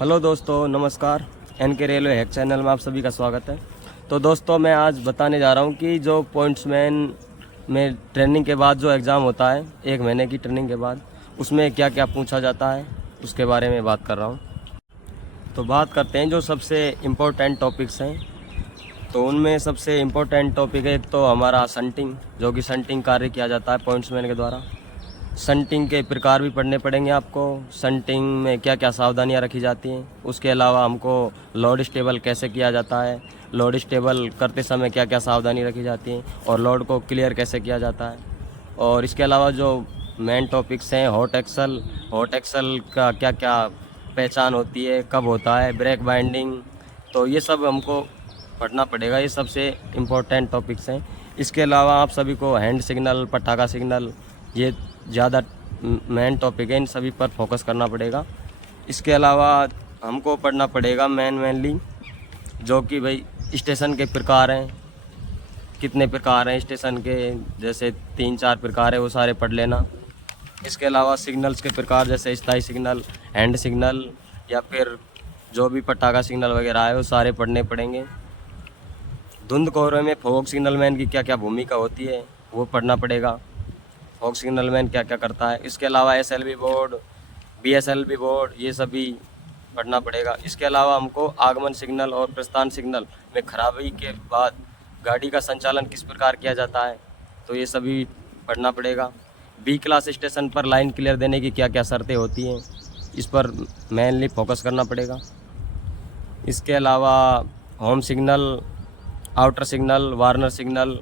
Hello दोस्तों, नमस्कार। N K railway hack channel में आप सभी का स्वागत है। तो दोस्तों, मैं आज बताने जा रहा हूं कि जो पॉइंट्समैन में ट्रेनिंग के बाद जो एग्ज़ाम होता है, 1 महीने की ट्रेनिंग के बाद, उसमें क्या क्या पूछा जाता है उसके बारे में बात कर रहा हूं। तो बात करते हैं जो सबसे इम्पोर्टेंट टॉपिक्स हैं। तो उनमें सबसे इम्पोर्टेंट टॉपिक है एक तो हमारा संटिंग, जो कि संटिंग कार्य किया जाता है पॉइंट्समैन के द्वारा। संटिंग के प्रकार भी पढ़ने पड़ेंगे आपको। संटिंग में क्या क्या सावधानियां रखी जाती हैं, उसके अलावा हमको लोड स्टेबल कैसे किया जाता है, लोड स्टेबल करते समय क्या क्या सावधानी रखी जाती है, और लोड को क्लियर कैसे किया जाता है। और इसके अलावा जो मेन टॉपिक्स हैं, हॉट एक्सल का क्या क्या पहचान होती है, कब होता है, ब्रेक बाइंडिंग, तो ये सब हमको पढ़ना पड़ेगा। ये सबसे इम्पोर्टेंट टॉपिक्स हैं। इसके अलावा आप सभी को हैंड सिग्नल, पटाखा सिग्नल, ये ज़्यादा मेन टॉपिक है, इन सभी पर फोकस करना पड़ेगा। इसके अलावा हमको पढ़ना पड़ेगा मेनली जो कि भाई स्टेशन के प्रकार हैं, कितने प्रकार हैं स्टेशन के, जैसे 3-4 प्रकार है, वो सारे पढ़ लेना। इसके अलावा सिग्नल्स के प्रकार जैसे स्थायी सिग्नल, हैंड सिग्नल, या फिर जो भी पटाखा सिग्नल वगैरह है वो सारे पढ़ने पड़ेंगे। धुंध कोहरे में फॉग सिग्नलमैन की क्या क्या भूमिका होती है वो पढ़ना पड़ेगा। फॉग सिग्नलमैन क्या क्या करता है। इसके अलावा SLV बोर्ड, BSLV बोर्ड, ये सभी पढ़ना पड़ेगा। इसके अलावा हमको आगमन सिग्नल और प्रस्थान सिग्नल में खराबी के बाद गाड़ी का संचालन किस प्रकार किया जाता है, तो ये सभी पढ़ना पड़ेगा। B क्लास स्टेशन पर लाइन क्लियर देने की क्या क्या शर्तें होती हैं, इस पर मेनली फोकस करना पड़ेगा। इसके अलावा home signal, outer signal, Warner signal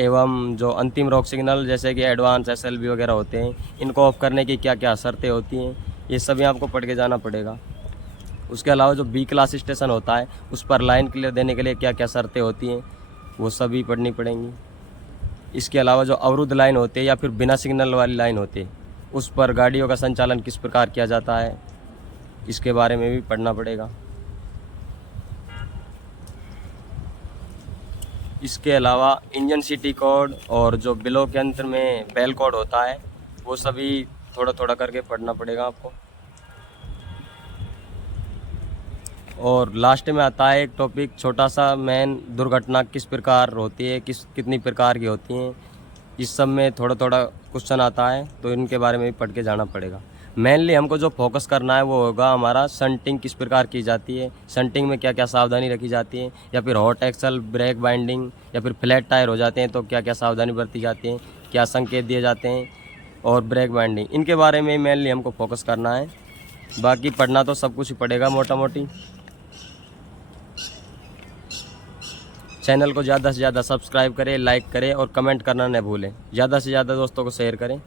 एवं जो अंतिम रोक सिग्नल जैसे कि एडवांस SLV वगैरह होते हैं, इनको ऑफ करने की क्या क्या शर्तें होती हैं, ये सभी आपको पढ़ के जाना पड़ेगा। उसके अलावा जो B क्लास स्टेशन होता है उस पर लाइन क्लियर देने के लिए क्या क्या शर्तें होती हैं, वो सभी पढ़नी पड़ेंगी। इसके अलावा जो अवरुद्ध लाइन होती है या फिर बिना सिग्नल वाली लाइन होती है, उस पर गाड़ियों का संचालन किस प्रकार किया जाता है, इसके बारे में भी पढ़ना पड़ेगा। इसके अलावा इंजन सिटी कोड और जो बिलो के अंतर में बेल कोड होता है, वो सभी थोड़ा थोड़ा करके पढ़ना पड़ेगा आपको। और लास्ट में आता है एक टॉपिक छोटा सा, मेन दुर्घटना किस प्रकार होती है, कितनी प्रकार की होती हैं, इस सब में थोड़ा थोड़ा क्वेश्चन आता है, तो इनके बारे में भी पढ़ के जाना पड़ेगा। मेनली हमको जो फोकस करना है वो होगा हमारा संटिंग किस प्रकार की जाती है, संटिंग में क्या क्या सावधानी रखी जाती है, या फिर हॉट एक्सल, ब्रेक बाइंडिंग, या फिर फ्लैट टायर हो जाते हैं तो क्या क्या सावधानी बरती जाती है, क्या संकेत दिए जाते हैं, और ब्रेक बाइंडिंग, इनके बारे में मेनली हमको फोकस करना है। बाकी पढ़ना तो सब कुछ ही पड़ेगा मोटा मोटी। चैनल को ज़्यादा से ज़्यादा सब्सक्राइब करें, लाइक करें और कमेंट करना न भूलें। ज़्यादा से ज़्यादा दोस्तों को शेयर करें।